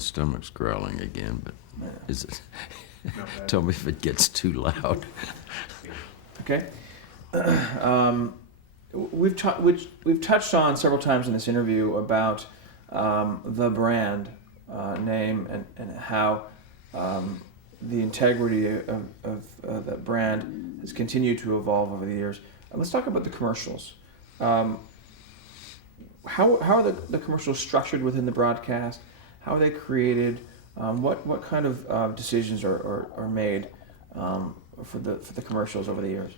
stomach's growling again, but is it? Not bad. Tell me if it gets too loud. Okay. We've touched on several times in this interview about the brand name and how the integrity of that brand has continued to evolve over the years. Let's talk about the commercials. How are the commercials structured within the broadcast? How are they created? What kind of decisions are made for the commercials over the years?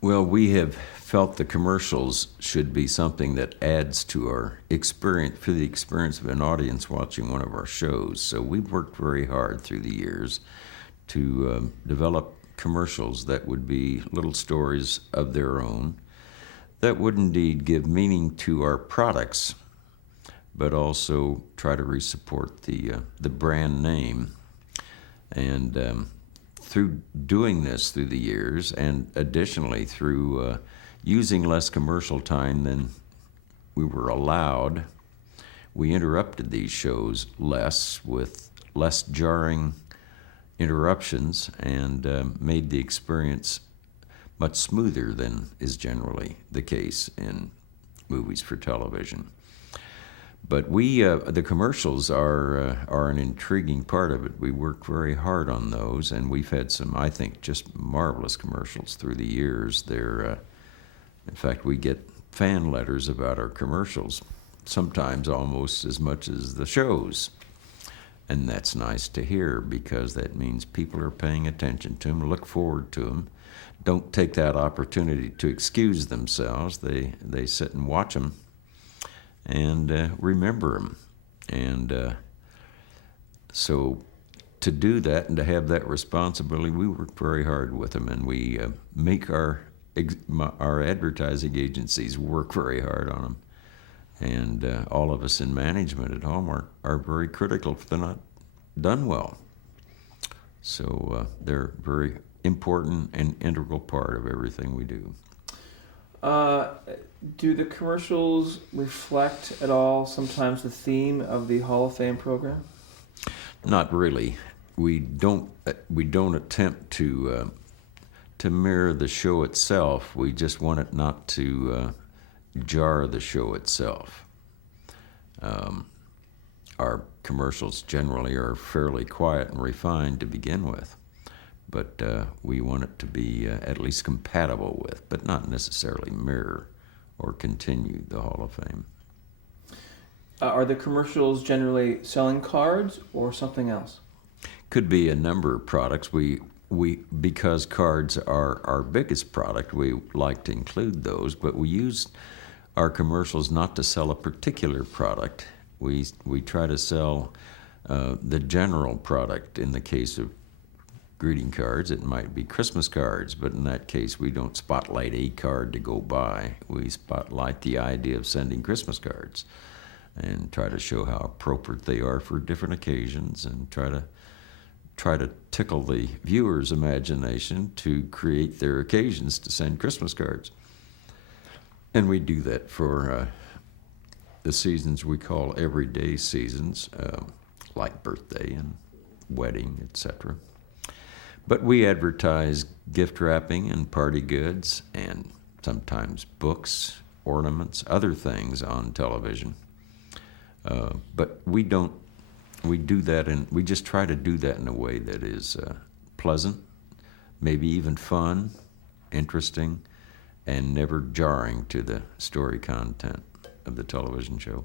Well, we have felt the commercials should be something that adds to our experience, for the experience of an audience watching one of our shows. So we've worked very hard through the years to develop commercials that would be little stories of their own, that would indeed give meaning to our products, but also try to re-support the brand name. And through doing this through the years, and additionally through using less commercial time than we were allowed, we interrupted these shows less with less jarring interruptions and made the experience much smoother than is generally the case in movies for television. But the commercials are an intriguing part of it. We work very hard on those, and we've had some, I think, just marvelous commercials through the years. In fact, we get fan letters about our commercials, sometimes almost as much as the shows. And that's nice to hear, because that means people are paying attention to them, look forward to them, don't take that opportunity to excuse themselves. They sit and watch them and remember them. And so to do that and to have that responsibility, we work very hard with them, and we make our advertising agencies work very hard on them. And all of us in management at Hallmark are very critical if they're not done well. So they're very important and integral part of everything we do. Do the commercials reflect at all sometimes the theme of the Hall of Fame program? Not really. We don't attempt to mirror the show itself. We just want it not to jar the show itself. Our commercials generally are fairly quiet and refined to begin with, but we want it to be at least compatible with, but not necessarily mirror or continue the Hall of Fame. Are the commercials generally selling cards or something else? Could be a number of products. We because cards are our biggest product, we like to include those, but we use our commercials not to sell a particular product. We try to sell the general product. In the case of greeting cards, it might be Christmas cards, but in that case, we don't spotlight a card to go by. We spotlight the idea of sending Christmas cards and try to show how appropriate they are for different occasions, and try to tickle the viewer's imagination to create their occasions to send Christmas cards. And we do that for the seasons we call everyday seasons, like birthday and wedding, etc. But we advertise gift wrapping and party goods, and sometimes books, ornaments, other things on television. But we just try to do that in a way that is pleasant, maybe even fun, interesting, and never jarring to the story content of the television show.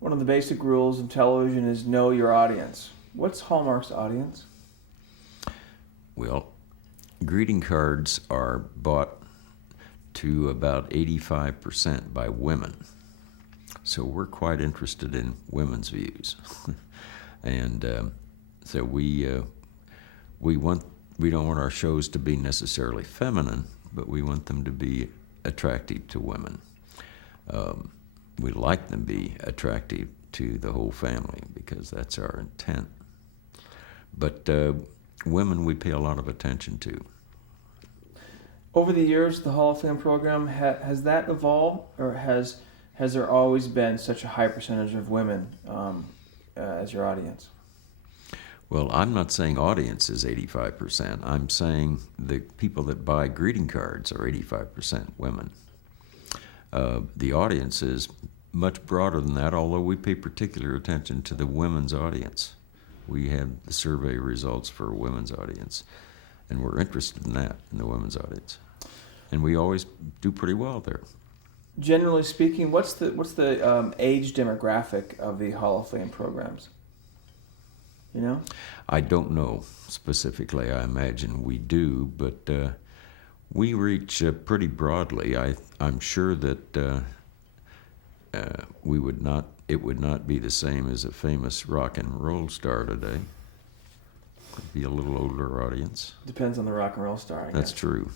One of the basic rules in television is know your audience. What's Hallmark's audience? Well, greeting cards are bought to about 85% by women. So we're quite interested in women's views. And so we don't want our shows to be necessarily feminine, but we want them to be attractive to women. We like them to be attractive to the whole family, because that's our intent. But women we pay a lot of attention to. Over the years, the Hall of Fame program, has that evolved, or has has there always been such a high percentage of women as your audience? Well, I'm not saying audience is 85%. I'm saying the people that buy greeting cards are 85% women. The audience is much broader than that, although we pay particular attention to the women's audience. We have the survey results for a women's audience, and we're interested in that, in the women's audience. And we always do pretty well there. Generally speaking, what's the age demographic of the Hall of Fame programs? You know? I don't know specifically. I imagine we do, but we reach pretty broadly. I'm sure that it would not be the same as a famous rock and roll star today. Could be a little older audience. Depends on the rock and roll star, I That's guess. true.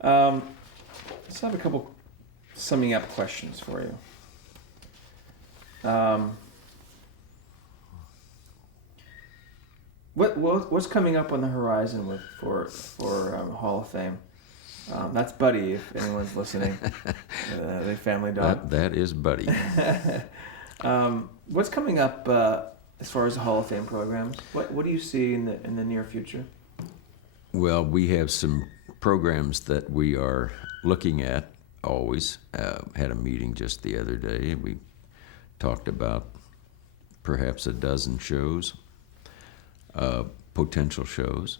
Let's have a couple summing up questions for you. What's coming up on the horizon for Hall of Fame? That's Buddy, if anyone's listening. The family dog. That is Buddy. What's coming up as far as the Hall of Fame programs? What do you see in the near future? Well, we have some programs that we are looking at always. Had a meeting just the other day. We talked about perhaps a dozen shows, potential shows.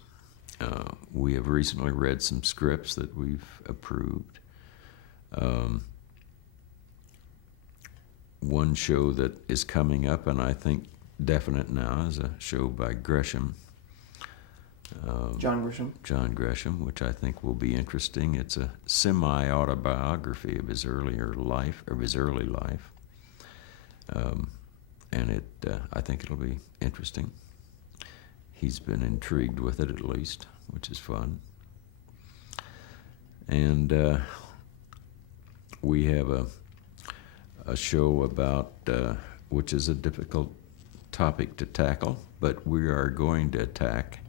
We have recently read some scripts that we've approved. One show that is coming up, and I think definite now, is a show by Gresham. John Grisham. John Gresham, which I think will be interesting. It's a semi-autobiography of his earlier life, of his early life. And I think it'll be interesting. He's been intrigued with it, at least, which is fun. And we have a show about, which is a difficult topic to tackle, but we are going to attack,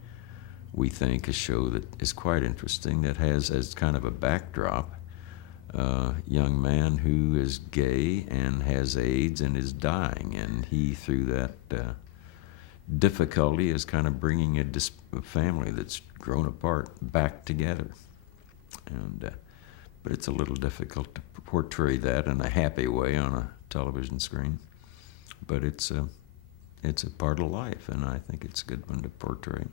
we think, a show that is quite interesting, that has as kind of a backdrop a young man who is gay and has AIDS and is dying, and he, through that difficulty, is kind of bringing a family that's grown apart back together. And but it's a little difficult to portray that in a happy way on a television screen, but it's a part of life, and I think it's a good one to portray.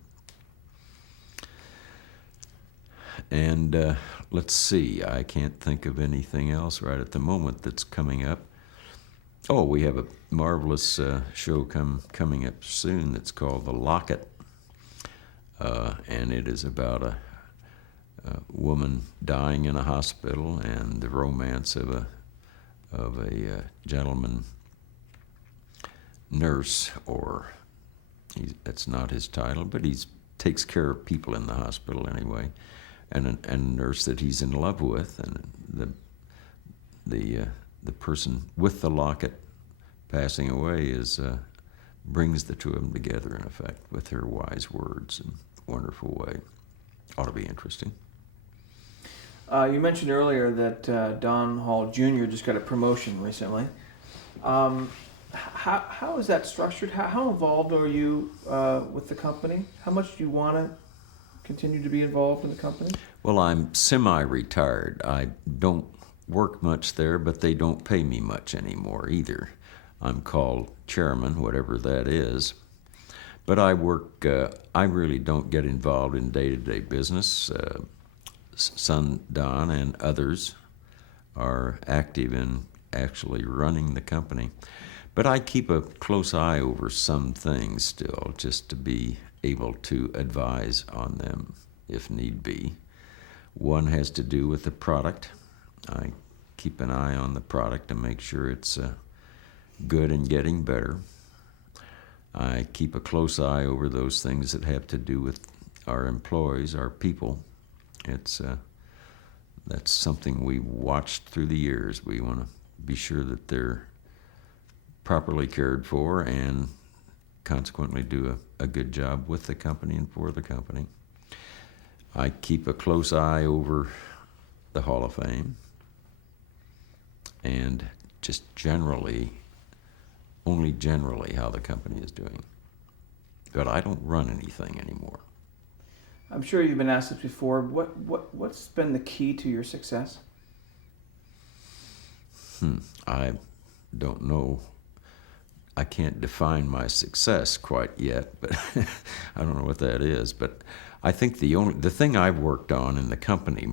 And let's see, I can't think of anything else right at the moment that's coming up. Oh, we have a marvelous show coming up soon that's called The Locket, and it is about a woman dying in a hospital and the romance of a gentleman nurse, or that's not his title, but he takes care of people in the hospital anyway, and a nurse that he's in love with, and the person with the locket passing away brings the two of them together, in effect, with her wise words and wonderful way. Ought to be interesting. You mentioned earlier that Don Hall Jr. just got a promotion recently. How is that structured? How involved are you with the company? How much do you want to continue to be involved in the company? Well, I'm semi-retired. I don't work much there, but they don't pay me much anymore either. I'm called chairman, whatever that is. But I work, I really don't get involved in day-to-day business. Son Don and others are active in actually running the company. But I keep a close eye over some things still, just to be able to advise on them if need be. One has to do with the product. I keep an eye on the product to make sure it's good and getting better. I keep a close eye over those things that have to do with our employees, our people. That's something we watched through the years. We want to be sure that they're properly cared for and consequently do a good job with the company and for the company. I keep a close eye over the Hall of Fame. and just generally, only generally, how the company is doing. But I don't run anything anymore. I'm sure you've been asked this before. What's been the key to your success? I don't know. I can't define my success quite yet, but I don't know what that is. But I think the thing I've worked on in the company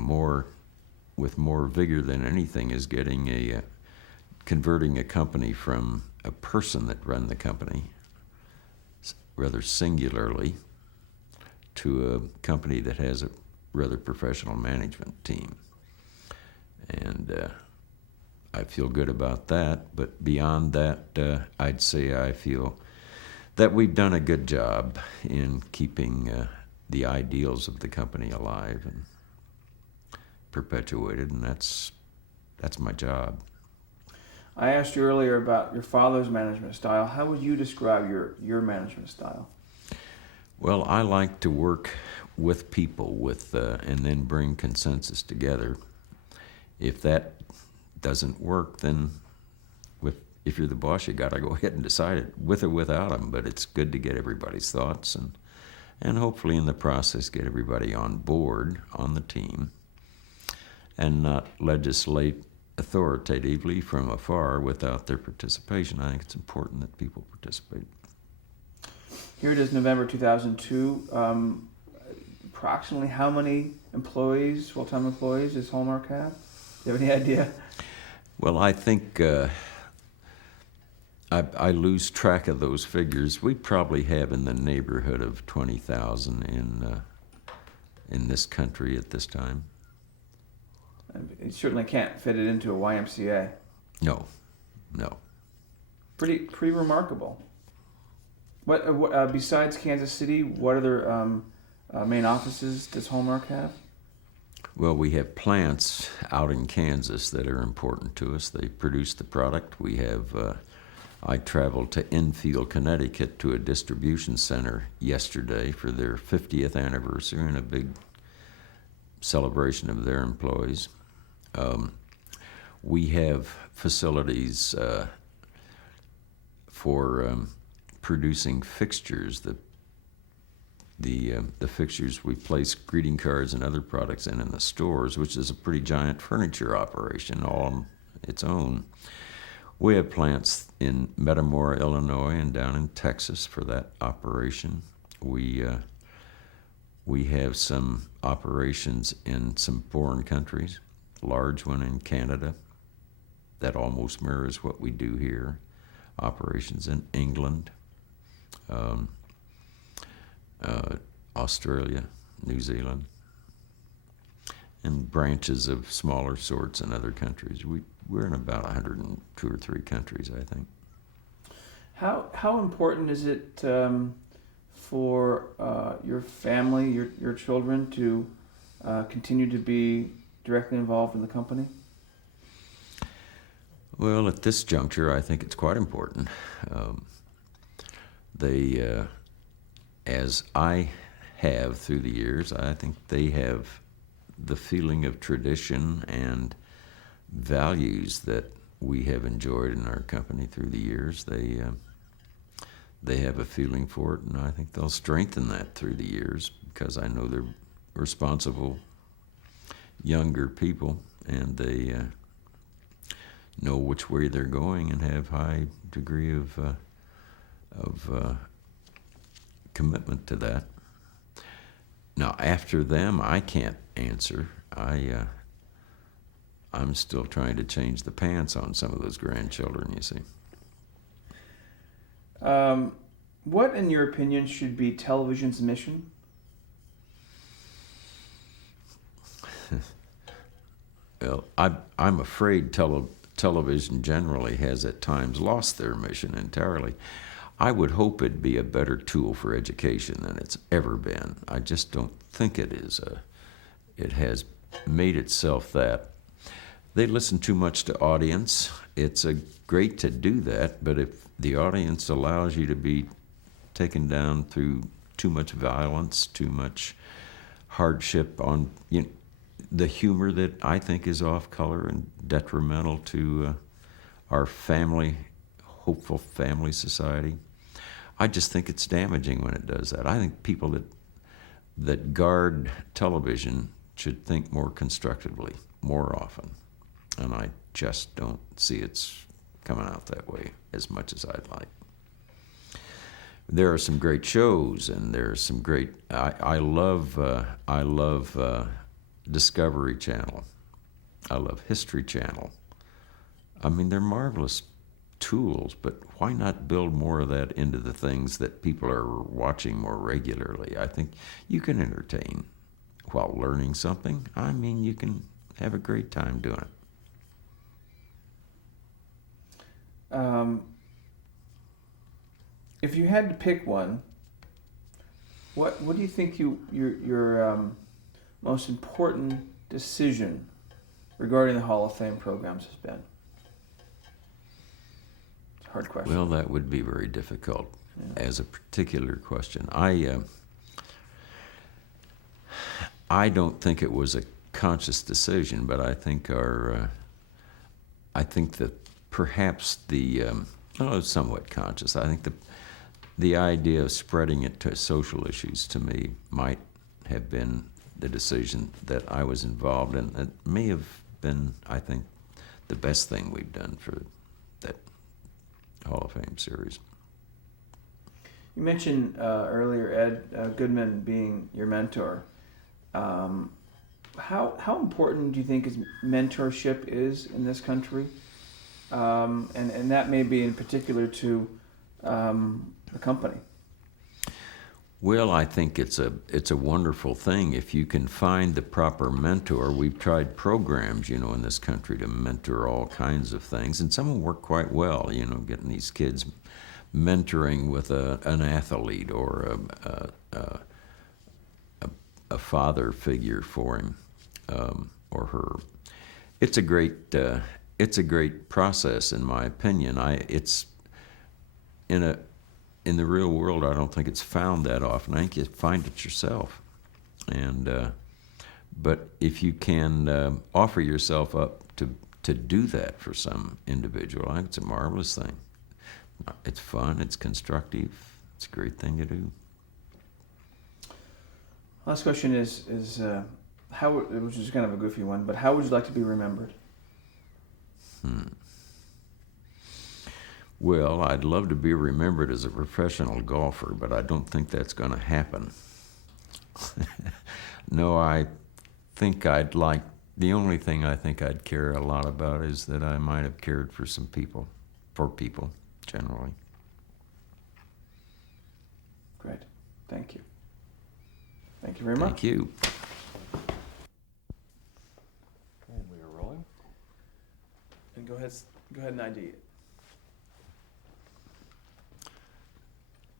with more vigor than anything is converting a company from a person that run the company rather singularly to a company that has a rather professional management team. And I feel good about that, but beyond that, I'd say I feel that we've done a good job in keeping the ideals of the company alive and perpetuated, and that's my job. I asked you earlier about your father's management style. How would you describe your management style? Well, I like to work with people and then bring consensus together. If that doesn't work, then if you're the boss, you got to go ahead and decide it with or without them. But it's good to get everybody's thoughts and hopefully in the process get everybody on board on the team and not legislate authoritatively from afar without their participation. I think it's important that people participate. Here it is, November 2002. Approximately how many employees, full-time employees, does Hallmark have? Do you have any idea? Well, I think I lose track of those figures. We probably have in the neighborhood of 20,000 in this country at this time. You certainly can't fit it into a YMCA. No. Pretty remarkable. What besides Kansas City, what other main offices does Hallmark have? Well, we have plants out in Kansas that are important to us. They produce the product. We have, I traveled to Enfield, Connecticut to a distribution center yesterday for their 50th anniversary and a big celebration of their employees. We have facilities for producing fixtures, the fixtures we place greeting cards and other products in the stores, which is a pretty giant furniture operation all on its own. We have plants in Metamora, Illinois, and down in Texas for that operation. We have some operations in some foreign countries, a large one in Canada that almost mirrors what we do here. Operations in England, Australia, New Zealand, and branches of smaller sorts in other countries. We're in about 102 or 3 countries, I think. How important is it for your family, your children, to continue to be directly involved in the company? Well, at this juncture, I think it's quite important. As I have through the years, I think they have the feeling of tradition and values that we have enjoyed in our company through the years. They have a feeling for it, and I think they'll strengthen that through the years because I know they're responsible younger people, and they know which way they're going and have high degree of commitment to that. Now, after them, I can't answer. I'm still trying to change the pants on some of those grandchildren, you see. What, in your opinion, should be television's mission? Well, I'm afraid television generally has at times lost their mission entirely. I would hope it'd be a better tool for education than it's ever been. I just don't think it is. It has made itself that. They listen too much to audience. It's great to do that, but if the audience allows you to be taken down through too much violence, too much hardship on, the humor that I think is off color and detrimental to our family, hopeful family society. I just think it's damaging when it does that. I think people that guard television should think more constructively, more often. And I just don't see it's coming out that way as much as I'd like. There are some great shows, and there are some great. I love Discovery Channel. I love History Channel. I mean, they're marvelous tools, but why not build more of that into the things that people are watching more regularly? I think you can entertain while learning something. I mean, you can have a great time doing it. If you had to pick one, what do you think your most important decision regarding the Hall of Fame programs has been? It's a hard question. Well, that would be very difficult as a particular question. I don't think it was a conscious decision, but I think I think that perhaps somewhat conscious. I think the idea of spreading it to social issues to me might have been the decision that I was involved in. It may have been, I think, the best thing we've done for that Hall of Fame series. You mentioned earlier Ed Goodman being your mentor. How important do you think mentorship is in this country? And that may be in particular to the company. Well, I think it's a wonderful thing if you can find the proper mentor. We've tried programs, in this country to mentor all kinds of things, and some of them work quite well. Getting these kids mentoring with an athlete or a father figure for him or her. It's a great process, in my opinion. It's in the real world, I don't think it's found that often. I think you find it yourself. But if you can offer yourself up to do that for some individual, I think it's a marvelous thing. It's fun, it's constructive, it's a great thing to do. Last question is how, which is kind of a goofy one, but how would you like to be remembered? Well, I'd love to be remembered as a professional golfer, but I don't think that's going to happen. No, I think the only thing I think I'd care a lot about is that I might have cared for people, generally. Great. Thank you. Thank you very much. Thank you. And we are rolling. And go ahead and ID it.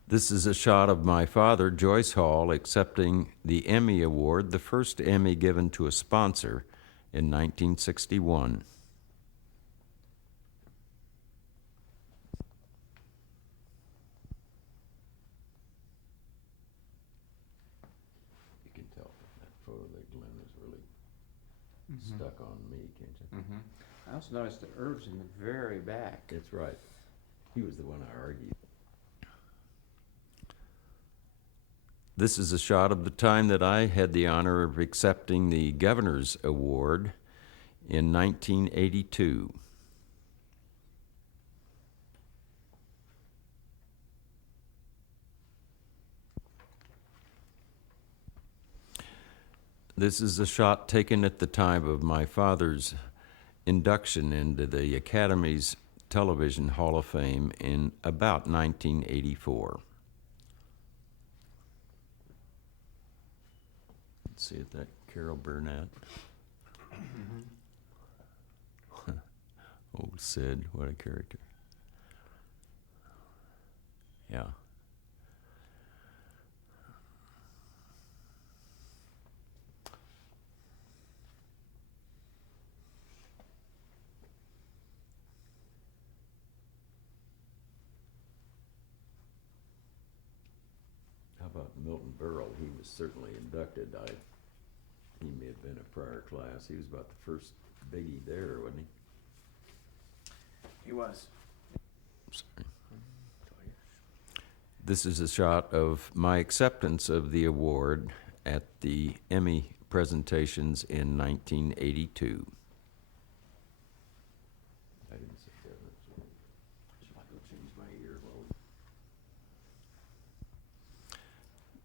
This is a shot of my father, Joyce Hall, accepting the Emmy Award, the first Emmy given to a sponsor in 1961. You can tell from that photo that Glenn is really stuck on me, can't you? Mm-hmm. I also noticed the Irv's in the very back. That's right. He was the one I argued. This is a shot of the time that I had the honor of accepting the Governor's Award in 1982. This is a shot taken at the time of my father's induction into the Academy's Television Hall of Fame in about 1984. See it, that Carol Burnett. Old Sid, what a character. Yeah. How about Milton Berle? He was certainly inducted. he may have been a prior class. He was about the first biggie there, wasn't he? He was. Sorry. This is a shot of my acceptance of the award at the Emmy presentations in 1982. I didn't say that. Should I go change my earlobe?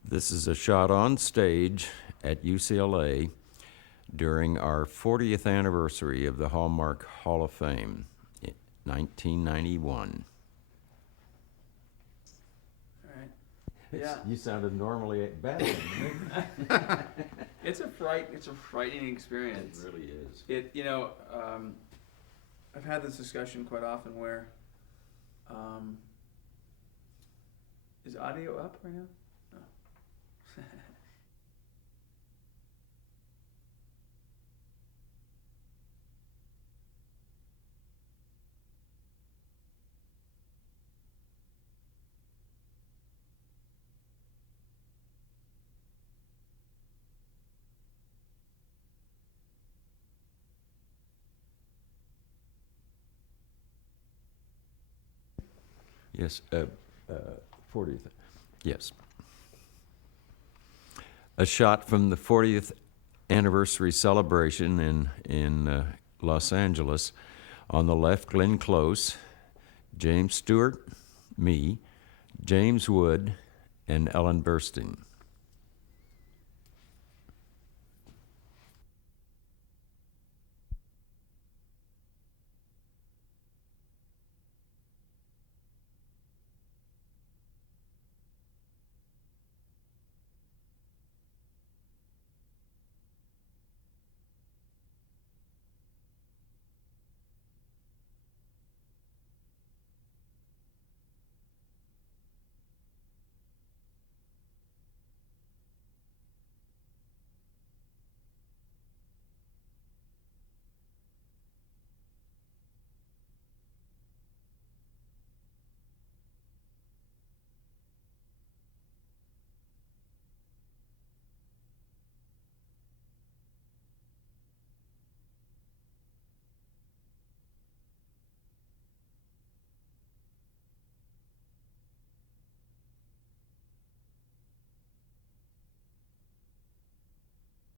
This is a shot on stage at UCLA during our 40th anniversary of the Hallmark Hall of Fame, 1991. All right. Yeah. You sounded normally babbling. It's a frightening experience. It really is. I've had this discussion quite often where, is audio up right now? No. Yes, 40th. Yes. A shot from the 40th anniversary celebration in Los Angeles. On the left, Glenn Close, James Stewart, me, James Wood, and Ellen Burstyn.